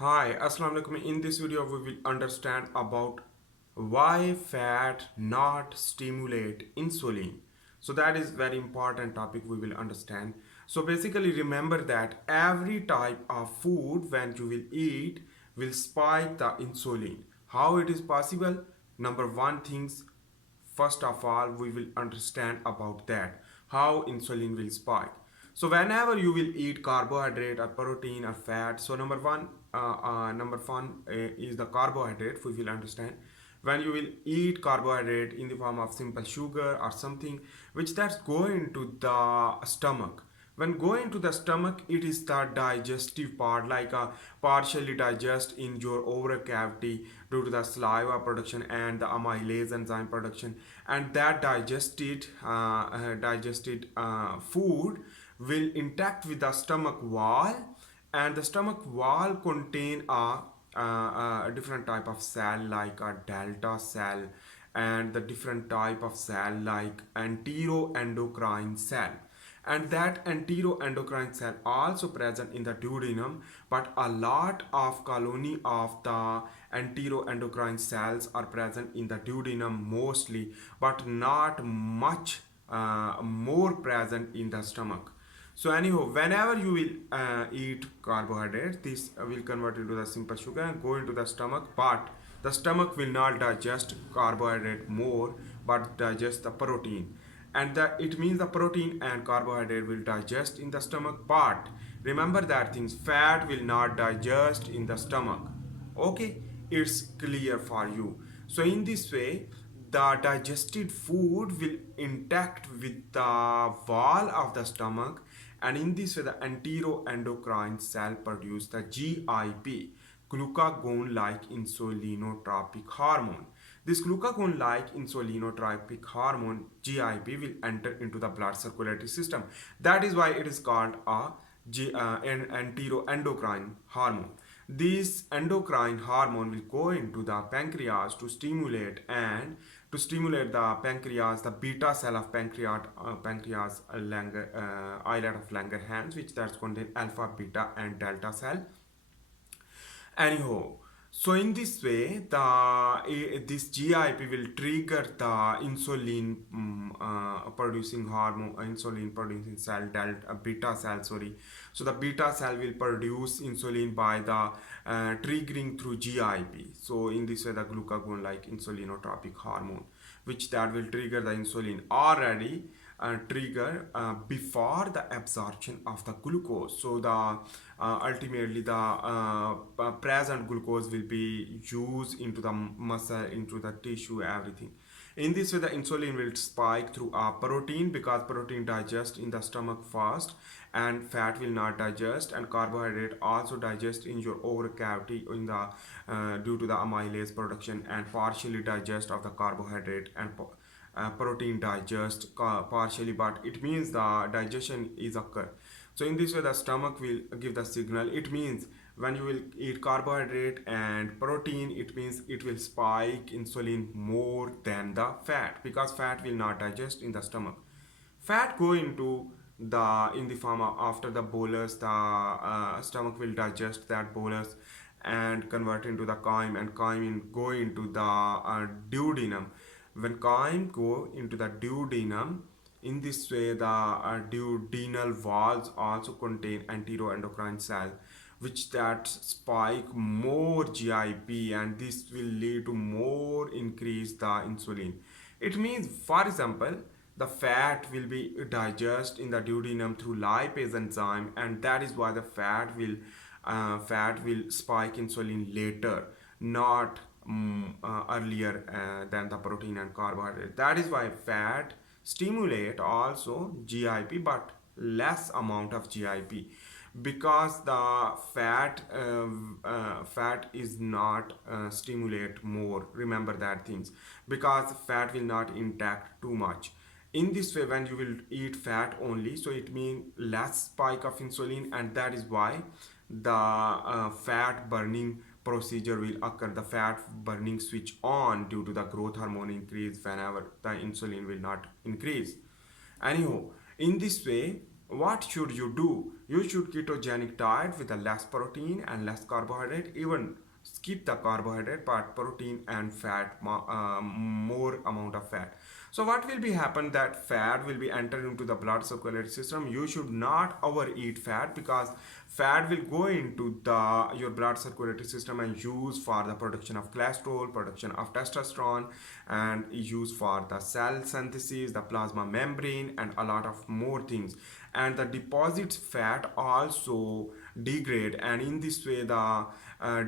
Hi, Assalamu alaikum. In this video, we will understand about why fat not stimulate insulin. So that is very important topic we will understand. So basically remember that every type of food when you will eat will spike the insulin. How it is possible? Number one things first of all we will understand about that how insulin will spike. So whenever you will eat carbohydrate or protein or fat, so number one is the carbohydrate. We will understand when you will eat carbohydrate in the form of simple sugar or something which that's going to the stomach. When going to the stomach, it is the digestive part, like partially digest in your oral cavity due to the saliva production and the amylase enzyme production, and that digested food will interact with the stomach wall, and the stomach wall contain a different type of cell like a delta cell, and the different type of cell like enteroendocrine cell, and that enteroendocrine cell also present in the duodenum, but a lot of colony of the enteroendocrine cells are present in the duodenum mostly, but not much more present in the stomach. So anyhow, whenever you will eat carbohydrate, this will convert into the simple sugar and go into the stomach, but the stomach will not digest carbohydrate more, but digest the protein. And that it means the protein and carbohydrate will digest in the stomach, but remember that things fat will not digest in the stomach. Okay, it's clear for you. So in this way, the digested food will interact with the wall of the stomach, and in this way the enteroendocrine cell produce the GIP, glucagon like insulinotropic hormone. This glucagon like insulinotropic hormone GIP will enter into the blood circulatory system. That is why it is called an enteroendocrine hormone. This endocrine hormone will go into the pancreas to stimulate, and to stimulate the pancreas, the beta cell of pancreas islet of Langerhans, which that's contain alpha, beta, and delta cell. Anyhow, so in this way, this GIP will trigger the insulin producing hormone, insulin producing cell, delta beta cell. Sorry, so the beta cell will produce insulin by the triggering through GIP. So in this way, the glucagon like insulinotropic hormone, which that will trigger the insulin already trigger before the absorption of the glucose. So the ultimately the present glucose will be used into the muscle, into the tissue, everything. In this way, the insulin will spike through a protein, because protein digest in the stomach first, and fat will not digest, and carbohydrate also digest in your oral cavity in the due to the amylase production, and partially digest of the carbohydrate, and protein digest partially, but it means the digestion is occur. So in this way the stomach will give the signal. It means when you will eat carbohydrate and protein, it means it will spike insulin more than the fat, because fat will not digest in the stomach. Fat go into the in the form of, after the bolus, the stomach will digest that bolus and convert into the chyme, and chyme go into the duodenum. When chyme go into the duodenum, in this way the duodenal walls also contain enteroendocrine cell, which that spike more GIP, and this will lead to more increase the insulin. It means, for example, the fat will be digest in the duodenum through lipase enzyme, and that is why the fat will spike insulin later, not earlier than the protein and carbohydrate. That is why fat stimulate also GIP, but less amount of GIP, because the fat is not stimulate more. Remember that things, because fat will not interact too much. In this way, when you will eat fat only, so it means less spike of insulin, and that is why the fat burning procedure will occur. The fat burning switch on due to the growth hormone increase whenever the insulin will not increase. Anyhow, in this way, what should you do? You should ketogenic diet with a less protein and less carbohydrate, even skip the carbohydrate but protein and fat, more amount of fat. So what will be happen that fat will be entered into the blood circulatory system. You should not overeat fat, because fat will go into the your blood circulatory system and use for the production of cholesterol, production of testosterone, and use for the cell synthesis, the plasma membrane, and a lot of more things. And the deposits fat also degrade, and in this way the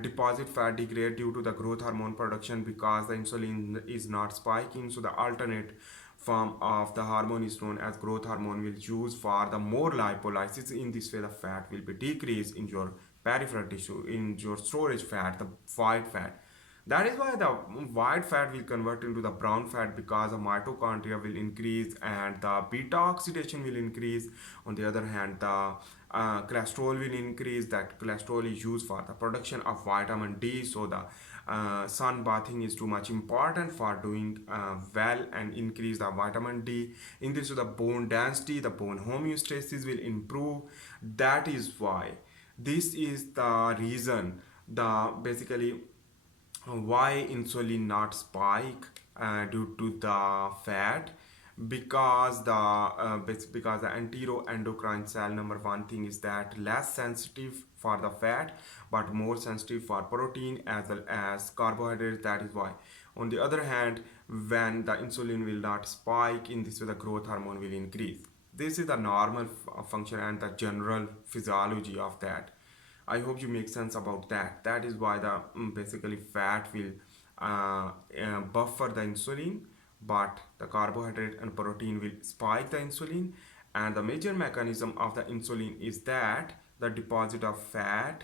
deposit fat degrade due to the growth hormone production, because the insulin is not spiking. So the alternate form of the hormone is known as growth hormone will use for the more lipolysis. In this way the fat will be decreased in your peripheral tissue, in your storage fat, the white fat. That is why the white fat will convert into the brown fat, because the mitochondria will increase and the beta oxidation will increase. On the other hand, the cholesterol will increase. That cholesterol is used for the production of vitamin D. So the sun bathing is too much important for doing well and increase the vitamin D. In this, the bone density, the bone homeostasis will improve. That is why this is the reason, the basically why insulin not spike due to the fat, because the enteroendocrine cell, number one thing is that less sensitive for the fat but more sensitive for protein as well as carbohydrates. That is why. On the other hand, when the insulin will not spike, in this way the growth hormone will increase. This is the normal function and the general physiology of that. I hope you make sense about that. That is why the basically fat will buffer the insulin, but the carbohydrate and protein will spike the insulin. And the major mechanism of the insulin is that the deposit of fat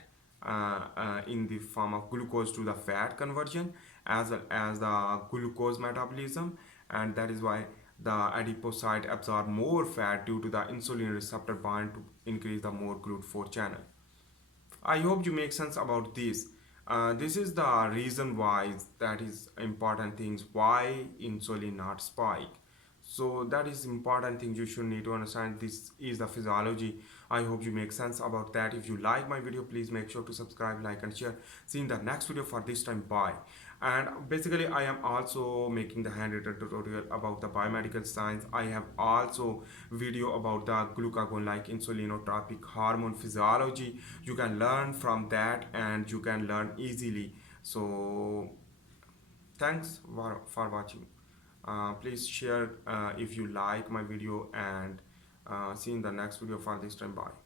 in the form of glucose to the fat conversion, as well as the glucose metabolism. And that is why the adipocyte absorb more fat due to the insulin receptor bind to increase the more GLUT4 channel. I hope you make sense about this. This is the reason why that is important things why insulin not spike. So that is important thing you should need to understand. This is the physiology. I hope you make sense about that. If you like my video, please make sure to subscribe, like, and share. See you in the next video. For this time, bye. And basically I am also making the handwritten tutorial about the biomedical science. I have also video about the glucagon like insulinotropic hormone physiology. You can learn from that and you can learn easily. So thanks for watching. Please share if you like my video, and see you in the next video. For this time, bye.